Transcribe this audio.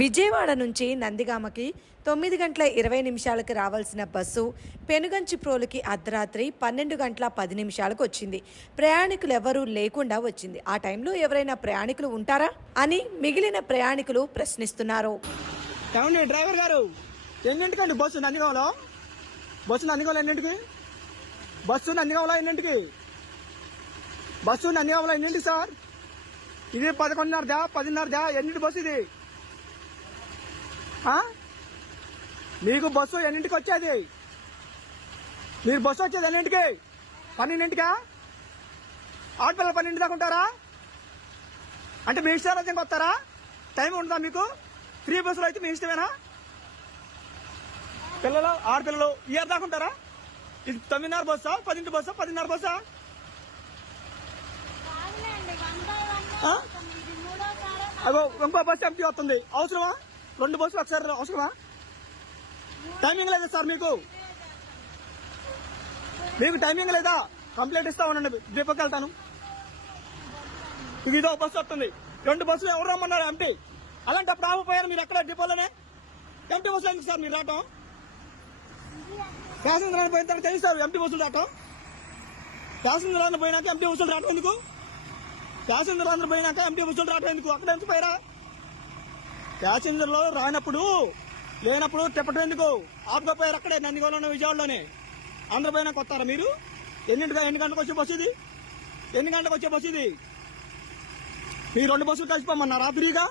విజయవాడ నుంచి నందిగామకి తొమ్మిది గంటల ఇరవై నిమిషాలకు రావాల్సిన బస్సు పెనుగంచిప్రోలుకి అర్ధరాత్రి పన్నెండు గంటల పది నిమిషాలకు వచ్చింది. ప్రయాణికులు ఎవరూ లేకుండా వచ్చింది. ఆ టైంలో ఎవరైనా ప్రయాణికులు ఉంటారా అని మిగిలిన ప్రయాణికులు ప్రశ్నిస్తున్నారు. ఏమండి డ్రైవర్ గారు ఎన్నింటికండి బస్సు నందిగామలో? బస్సు నందిగామలో ఎన్నింటికి? బస్సు నందిగామలో ఎన్నింటికి? బస్సు నందిగామలో ఎన్నింటికి సార్? ఇది పదకొండున్నరదా పదిన్నరదా ఎన్నింటి బస్సు ఇది? మీకు బస్సు ఎన్నింటికి వచ్చేది? మీరు బస్సు వచ్చేది ఎన్నింటికి? పన్నెండింటికా? ఆడపిల్లలు పన్నెండు దాకా ఉంటారా? అంటే మీ ఇష్టారాజ్యంకి వస్తారా? టైం ఉంటుందా మీకు? ఫ్రీ బస్సులో అయితే మీ ఇష్టమేనా? పిల్లలు ఆడపిల్లలు ఇయర్ దాకా ఉంటారా? ఇది తొమ్మిదిన్నర బస్సా? పదింటి బస్సా? పదిన్నర బస్సా? అగో ఇంకో బస్సు ఎంపీ వస్తుంది. అవసరమా? రెండు బస్సులు ఒకసారి అవసరమా? టైమింగ్ లేదా సార్ మీకు? మీకు టైమింగ్ లేదా? కంప్లైంట్ ఇస్తా ఉండండి దీపక్ వెళ్తాను. ఇది ఇదో బస్సు వస్తుంది. రెండు బస్సులు ఎవరు రమ్మన్నారు ఎంపీ అలాంటప్పుడు ఆగిపోయారు మీరు ఎక్కడ? డిపోలోనే? ఎంపీ బస్సులు ఎందుకు సార్ మీరు రావటం? ప్యాసింజర్ పోయిన తర్వాత తెలుసు సార్ ఎంపీ బస్సులు రావటం. ప్యాసింజర్ పోయినాక ఎంపీ బస్సులు రావటం ఎందుకు? ప్యాసింజర్ అందరూ పోయినాక ఎంటీ బస్సులు రావటం ఎందుకు? అక్కడ ఎందుకు పోయారా? ప్యాసింజర్లు రానప్పుడు లేనప్పుడు తిప్పటం ఎందుకు? ఆపుకపోయారు అక్కడే నందిగోలోనే విజయవాడలోనే. అందరు పోయినాక వస్తారా మీరు? ఎన్నింటిగా ఎన్ని గంటలకు వచ్చే బస్సు ఇది? ఎన్ని గంటలకు వచ్చే బస్సు ఇది? మీ రెండు బస్సులు కలిసిపోమన్నా రాత్రిగా?